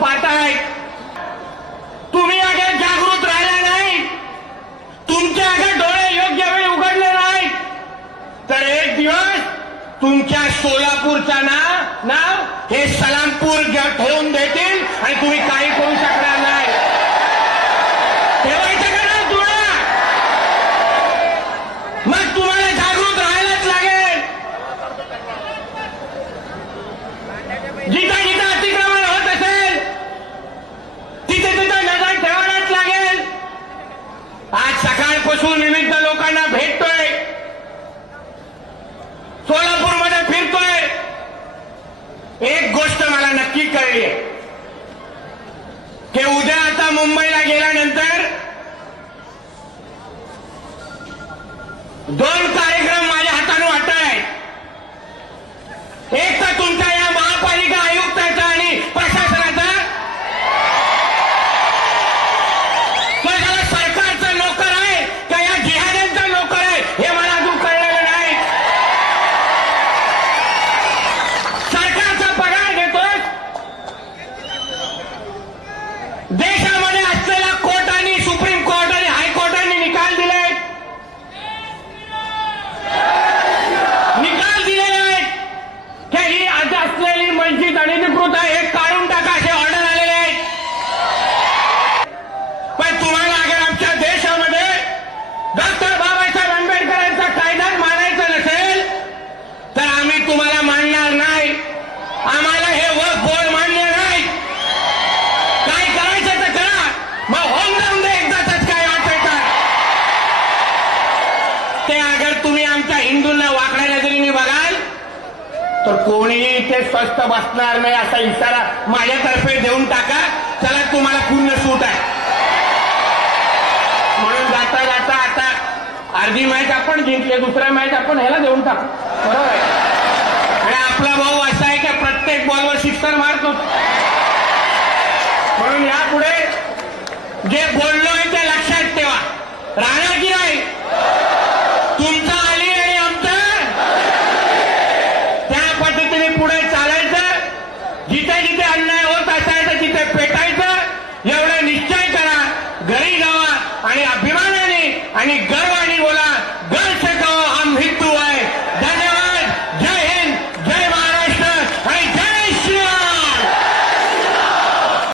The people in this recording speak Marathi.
पाहताय, तुम्ही अगर जागृत राहिला नाही, तुमचे अगर डोळे योग्य वेळी उघडले नाही, तर एक दिवस तुमच्या सोलापूरचा नाव हे सलामपूर ठेवून देतील आणि तुम्ही काही करू शकणार नाही. ठेवायचं का नाव तुला? मग तुम्हाला जागृत राहायलाच लागेल. जिथं जिथं अतिक्रमण होत असेल तिथे तिथं नजर ठेवायलाच लागेल. आज सकाळपासून विविध लोकांना भेटतोय, सोलापूरमध्ये फिरतोय. एक गोष्ट मला नक्की कळली की उद्या आता मुंबईला गेल्यानंतर 2 कार्यक्रम माझ्या हाताने वाटत आहेत. एक तर तुमच्या या महापालिका आयुक्ताचा आणि प्रशासनाचा, तो याला सरकारचा नोकर आहे का या जिहाद्यांचा नोकर आहे हे मला अजून कळलेलं नाही. सरकारचा पगार घेतोय, देशामध्ये असलेल्या कोर्टाने, सुप्रीम कोर्ट आणि हायकोर्टाने निकाल दिले आहेत की ही आज असलेली मस्जिद अनधिकृत आहे, हे काढून टाका असे ऑर्डर आलेले आहेत. पण तुम्हाला अगर आमच्या देशामध्ये डॉक्टर बाबासाहेब आंबेडकरांचा कायदा मानायचा नसेल तर आम्ही तुम्हाला मानणार नाही. आम्हाला हे वक्फ बोर्ड मान्य नाही. काय करायचं तर करा, मग होऊन जाऊन दे एकदाच. काय वाटायचं ते अगर तुम्ही आमच्या हिंदूंना वाकड्या नजरेने बघाल तर कोणीही इथे स्वस्थ बसणार नाही असा इशारा माझ्यातर्फे देऊन टाका. चला, तुम्हाला पूर्ण सूट आहे. म्हणून जाता जाता आता अर्धी मॅच आपण जिंकले, दुसरा मॅच आपण ह्याला देऊन टाकू. बरोबर आहे. आणि आपला भाऊ असा आहे की प्रत्येक बॉलवर सिक्सर मारतो. म्हणून यापुढे जे बोललोय ते लक्षात ठेवा. राहणार की नाही तुमचा